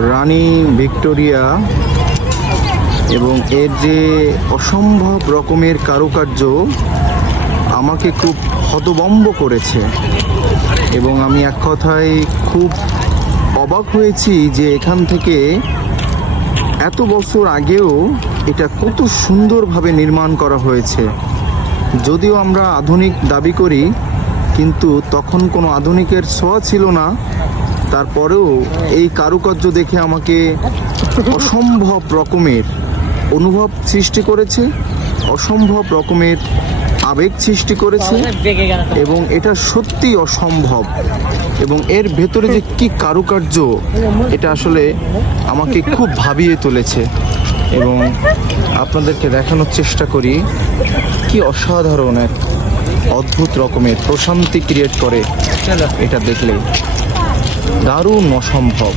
রানী Victoria এবং এর যে অসম্ভব রকমের কারুকার্য আমাকে খুব হতভম্ব করেছে। এবং আমি এক কথায় খুব অবাক হয়েছি যে এখান থেকে এত বছর আগেও এটা কত সুন্দরভাবে নির্মাণ করা হয়েছে। যদিও আমরা আধুনিক দাবি করি, কিন্তু তখন কোনো আধুনিকের ছোঁয়া ছিল না। তারপরেও এই কারুকার্য দেখে আমাকে অসম্ভব রকমের অনুভব সৃষ্টি করেছে, অসম্ভব রকমের আবেগ সৃষ্টি করেছে। এবং এটা সত্যি অসম্ভব। এবং এর ভেতরে যে কি কারুকার্য, এটা আসলে আমাকে খুব ভাবিয়ে তুলেছে। এবং আপনাদেরকে দেখানোর চেষ্টা করি কি অসাধারণ এক অদ্ভুত রকমের প্রশান্তি ক্রিয়েট করে এটা দেখলে। দারুণ অসম্ভব।